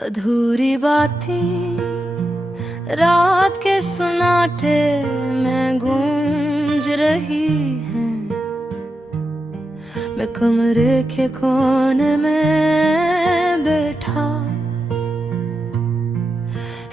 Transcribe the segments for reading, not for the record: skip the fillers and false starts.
अधूरी बातें रात के सन्नाटे में गूंज रही हैं। मैं कमरे के कोने में बैठा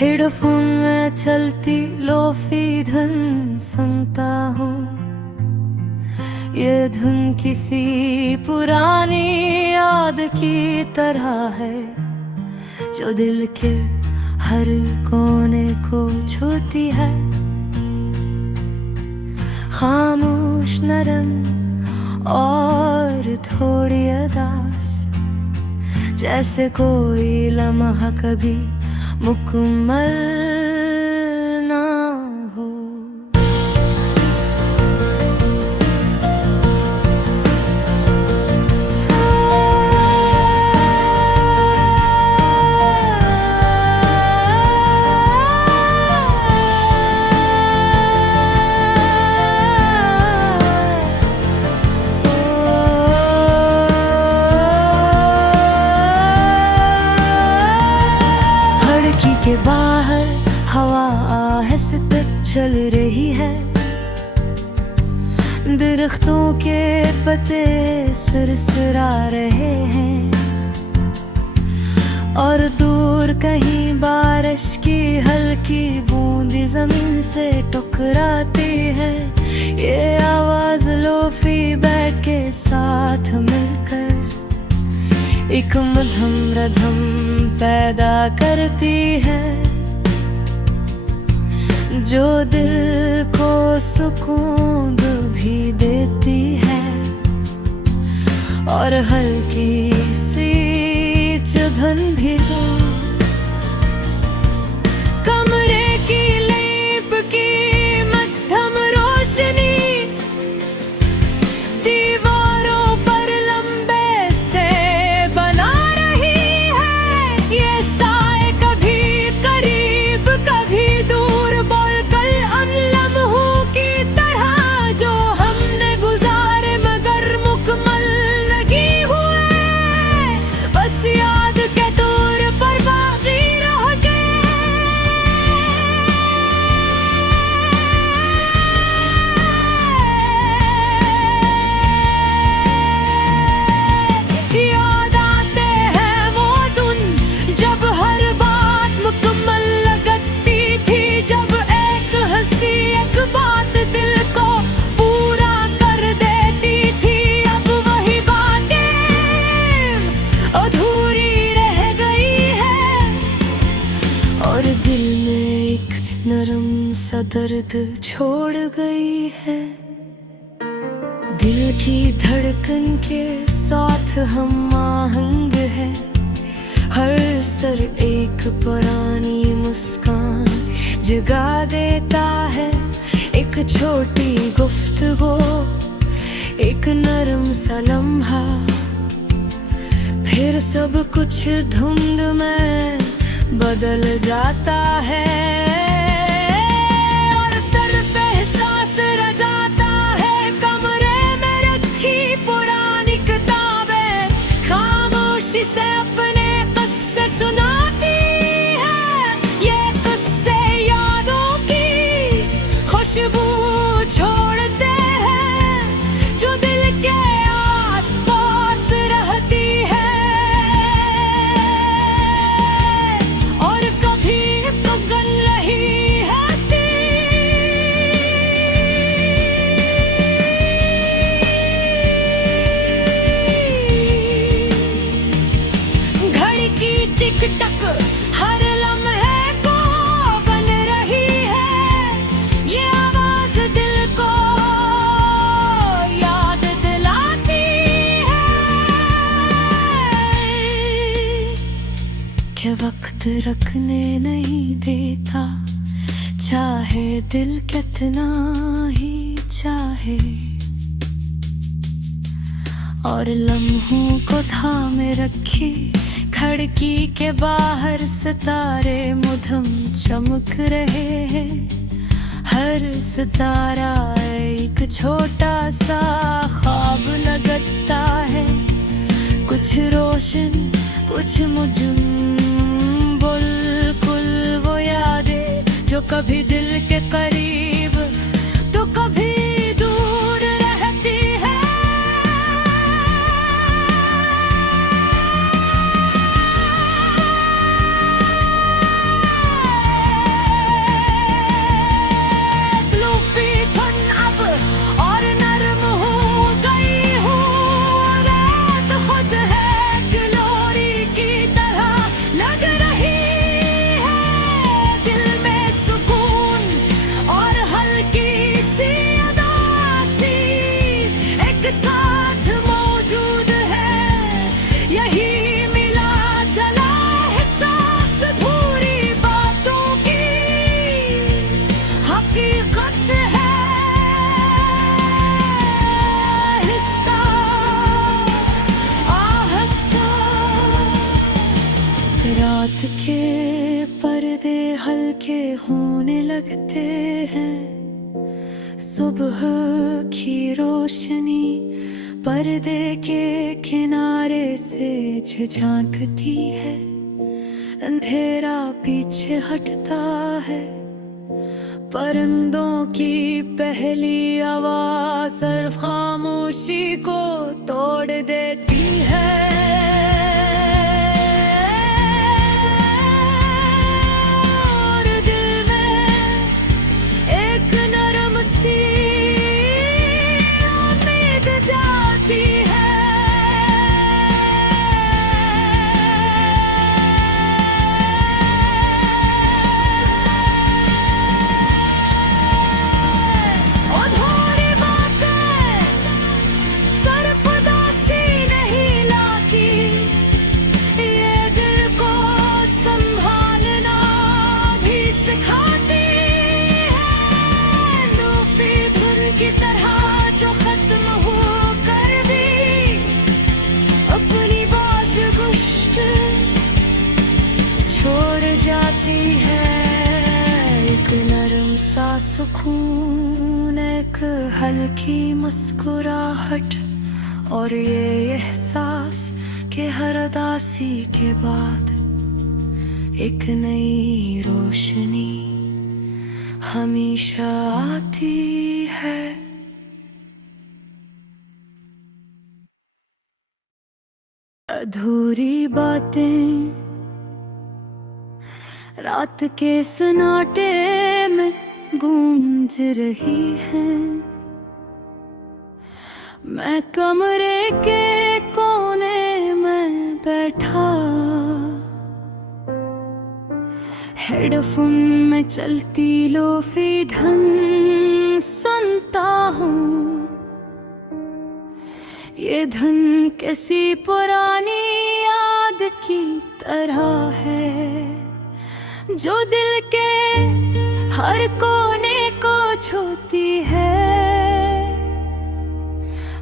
हेडफोन में चलती लोफी धुन सुनता हूँ। ये धुन किसी पुरानी याद की तरह है जो दिल के हर कोने को छूती है। खामोश नरम और थोड़ी अदास, जैसे कोई लम्हा कभी मुकम्मल ना हो। के बाहर हवा आहिस्ते चल रही है, दरख्तों के पत्ते सरसरा रहे हैं और दूर कहीं बारिश की हल्की बूंदी जमीन से टकराती है। ये आवाज लोफी बैठ के साथ मिलकर एक मधुर रधम पैदा करती है, जो दिल को सुकून भी देती है और हल्की सी चुभन भी हो। कमरे की लीप की मध्यम रोशनी दीवारों पर लंबे से बना रही है। ये साए कभी करीब कभी दूर बोलकर उन लम्हों की तरह जो हमने गुजारे मगर मुकम्मल नहीं हुए, बस याद के तौर पर बाकी रह गए। याद आते हैं वो दिन जब हर बात मुकम्मल लगती थी, जब एक हंसी एक बात दिल को पूरा कर देती थी। अब वही बातें अधूरी रह गई है और दिल में एक नरम सा दर्द छोड़ गई है। दिल की धड़कन के साथ हम आहंग है, हर सर एक पुरानी मुस्कान जगा देता है। एक छोटी गुफ्तगू, एक नरम सा लम्हा, फिर सब कुछ धुंध में बदल जाता है और सर पे एहसास रह जाता है। कमरे में रखी पुरानी किताबें खामोशी से अपने किस्से सुनाती है। ये किस्से यादों की खुशबू छोड़ते हैं जो दिल के आस-पास रहती है और कभी पिघल रही है। घड़ी की टिक टक हर लम्हे को बन रही है, ये आवाज दिल को याद दिलाती है कि वक्त रखने नहीं देता, चाहे दिल कितना ही चाहे, और लम्हों को थामे रखे खिड़की के बाहर सितारे मुधम चमक रहे हैं। हर सितारा एक छोटा सा ख्वाब लगता है, कुछ रोशन कुछ मुझम बिल्कुल वो यादें जो कभी दिल के करीब तो कभी दूर रहती है। लूफी धुन अब और नरम हो गई हूँ, रात खुद है गिलोरी की तरह लग रही है। दिल में सुकून और हल्की सी उदासी एक साथ मौजूद है। यही मिला चला एहसास अधूरी बातों की हकीकत है। आहिस्ता आहिस्ता रात के पर्दे हल्के होने लगते हैं। सुबह की रोशनी पर्दे के किनारे से झांकती है। अंधेरा पीछे हटता है। परिंदों की पहली आवाज सिर्फ खामोशी को तोड़ देती है। और दिल में एक नरम सी उम्मीद जाती है। अधूरी बातें सिर्फ उदासी नहीं लाती, ये दिल को संभालना भी सिखाती है। लूफी धुन की तरह जो खत्म हो कर भी अपनी बाज गुश्त छोड़ जाती है। एक नरम सा सुकून, एक हल्की मुस्कुराहट और ये एहसास कि हर उदासी के बाद एक नई रोशनी हमेशा आती है। अधूरी बातें रात के सन्नाटे में गूंज रही हैं। मैं कमरे के कोने में बैठा हेडफोन में चलती लोफी धुन सुनता हूँ। ये धुन किसी पुरानी याद की तरह है जो दिल के हर कोने को छूती है।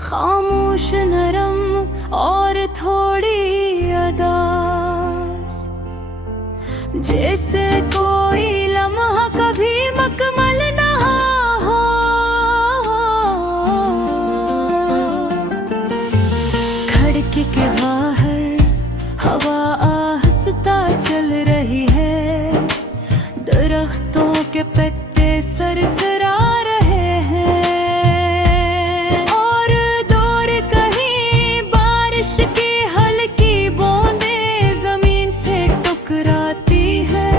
खामोश नरम और थोड़ी अदास, जैसे कोई लम्हा कभी मकमल ना हो। खिड़की के बाहर हवा आहिस्ता चल रही है। दरख्तों के पत्ते सरसरा रहे हैं और दूर कहीं बारिश की हल्की बूंदें जमीन से टकराती है।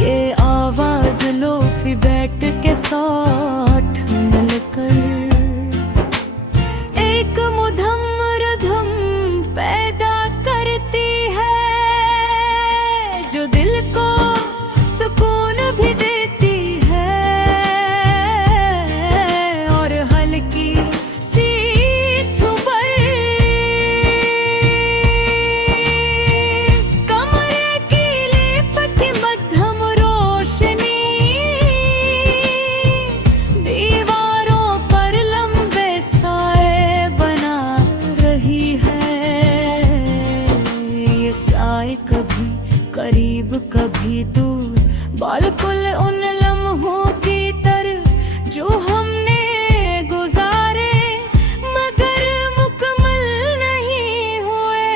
ये आवाज लोफी बैठ के साथ मिलकर एक मुधम रिदम पैदा करती है जो दिल को सुकून भी देती है और हल्की सी झुंबर कमरे की लिपटी मध्यम रोशनी दीवारों पर लंबे साए बना रही है। ये साए कभी करीब कभी दूर, बिल्कुल उन लम्हों की तरह जो हमने गुजारे मगर मुकम्मल नहीं हुए।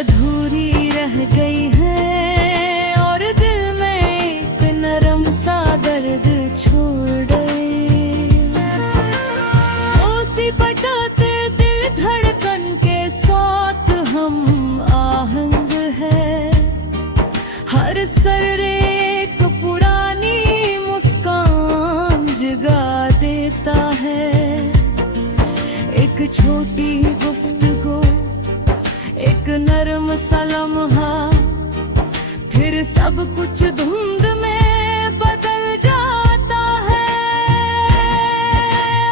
अधूरी रह गई है और दिल में एक नरम सा दर्द छोड़ गए। उसी पटाते दिल धड़कन के साथ हम आहंग है। हर सर्रे एक पुरानी मुस्कान जगा देता है। एक छोटी गुफ्तगू, एक नरम सा लम्हा, फिर सब कुछ धुंध में बदल जाता है।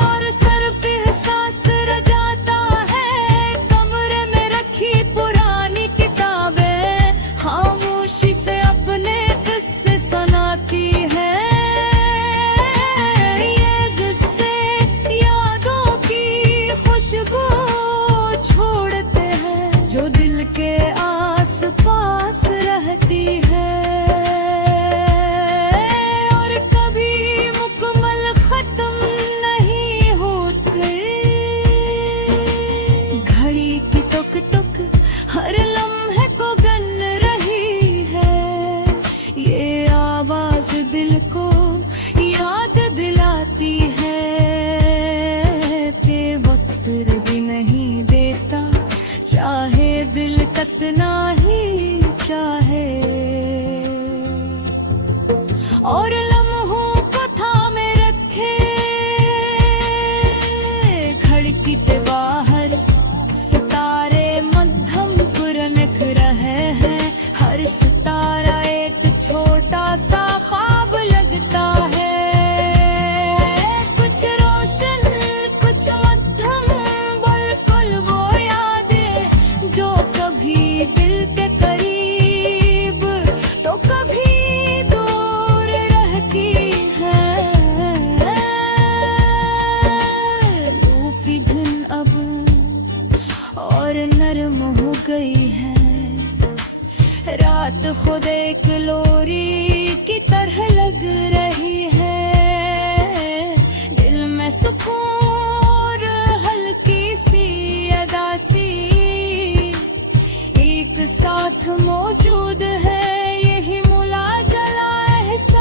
और सिर्फ एहसास रह जाता है। कमरे में रखी पुरानी किताबें खामोशी से अपने किस्से सुनाती है। ये किस्से यादों की खुशबू छोड़ते हैं जो दिल के आस पास रहती है। और कभी मुकम्मल खत्म नहीं होते। घड़ी की टुक टुक हर लम्हे को गन रही है। ये आवाज दिल को याद दिलाती है कि वक्त भी नहीं देता, चाहे दिल कितना ही चाहे। और लम्हों को थामे रखे खिड़की के बाहर सितारे मध्यम पुरनख रहे हैं। हर सितारा एक छोटा सा ख्वाब लगता है। कुछ रोशन कुछ मध्यम, बिल्कुल वो यादें जो कभी दिल के करीब तो कभी दूर रहती है। लूफी धुन अब और नरम हो गई है। रात खुद एक लोरी की तरह लग रही है। दिल में सुकून हल्की सी अदासी एक साथ मौजूद है। यही मुला जला एहसास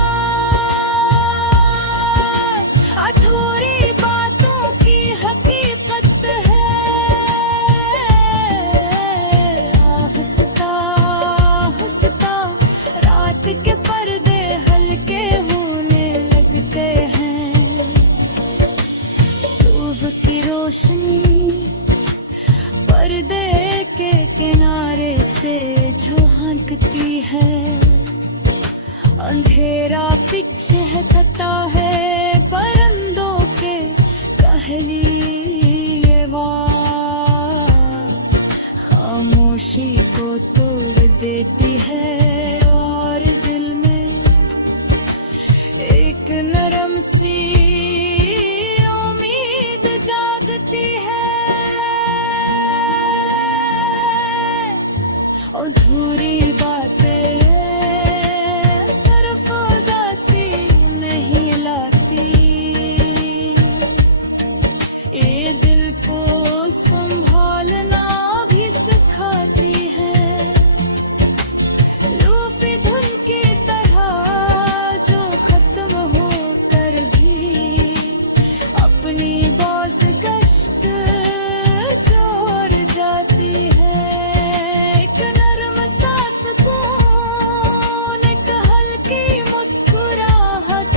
अधूरी बातों की हकीकत है। हंसता हंसता रात के पर्दे हल्के होने लगते हैं। सुबह की रोशनी पर्दे के किनारे से झांकती है। अंधेरा पीछे हटता है। परिंदों के कहली आवाज खामोशी को तोड़ देती है। और दिल में एक नरम सी उम्मीद जागती है। अधूरी बातें सिर्फ उदासी नहीं लाती। ये दिल को संभालना भी सिखाती है। लूफी धुन की तरह जो खत्म होकर भी अपनी बाज़ गश्त छोड़ जाती है। एक नरम सा सुकून, एक हल्की मुस्कुराहट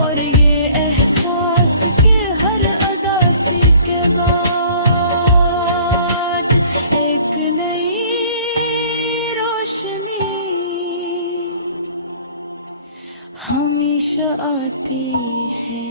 और ये एहसास के हर अदासी के बाद एक नई रोशनी हमेशा आती है।